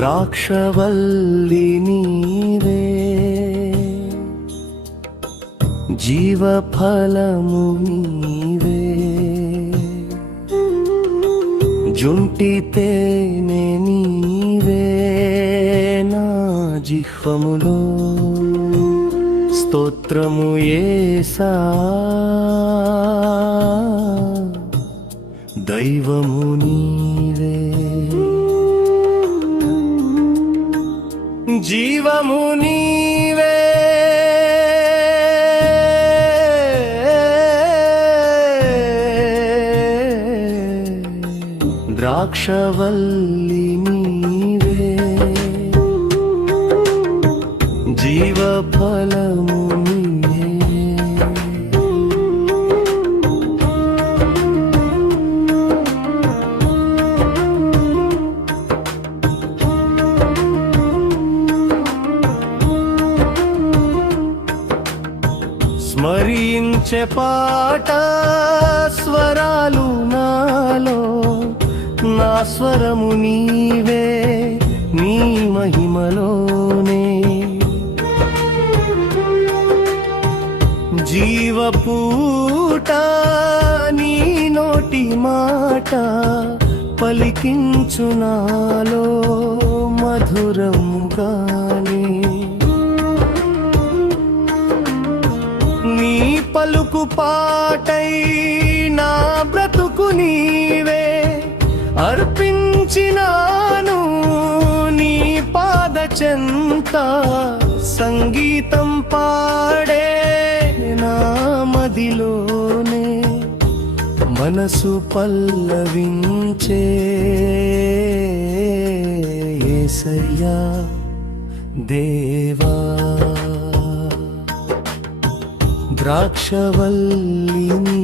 ద్రాక్షవల్లి నీవే. జీవఫలము నీవే. జుంటి తేనె నీవే. నా జిహ్వములో స్తోత్రము ఏసా. దైవము నీవే జీవము నీవే. ద్రాక్షవల్లి నీవే. జీవఫలము స్మరించే పాట స్వరాలు నాలో. నా స్వరము నీవే నీ మహిమలోనే. జీవపూట నీ నోటి మాట పలికించు నాలో మధురముగానే పలుకు పాటై నా బ్రతుకు నీవే అర్పించినాను నీ పాద చెంత. సంగీతం పాడే నా మదిలోనే మనసు పల్లవించే యేసయ్యా దేవా. ద్రాక్షవల్లిని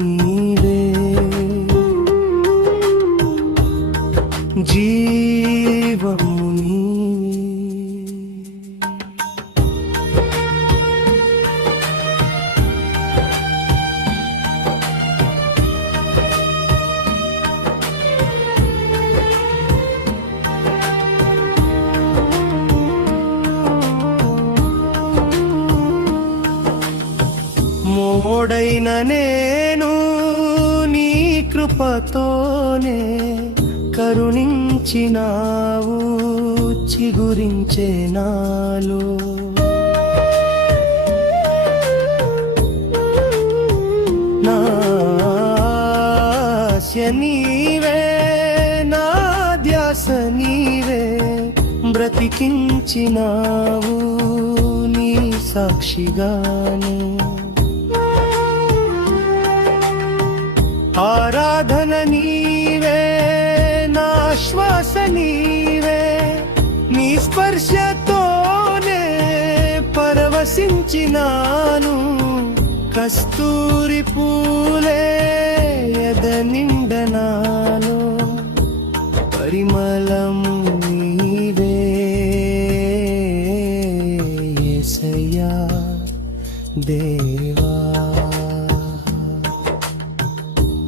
మోడైన నేను నీ కృపతోనే కరుణించినావు చిగురించే నాలో. నాశ నీవే నా ధ్యాస నీవే బ్రతికించినావు నీ సాక్షిగానే. ఆరాధన నీవే నా శ్వాస నీవే నీ స్పర్శతోనే పరవశించినాను. కస్తూరి పూలే ఎద నిండనాను పరిమళం నీవే యేసయ్యా దేవా.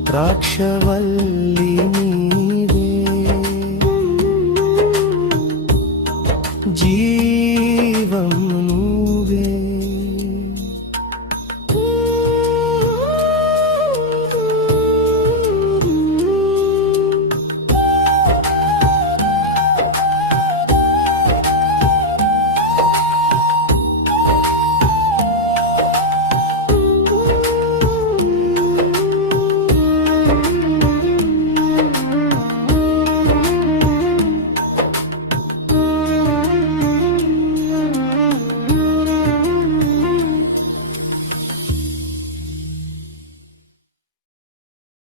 ద్రాక్షవల్లి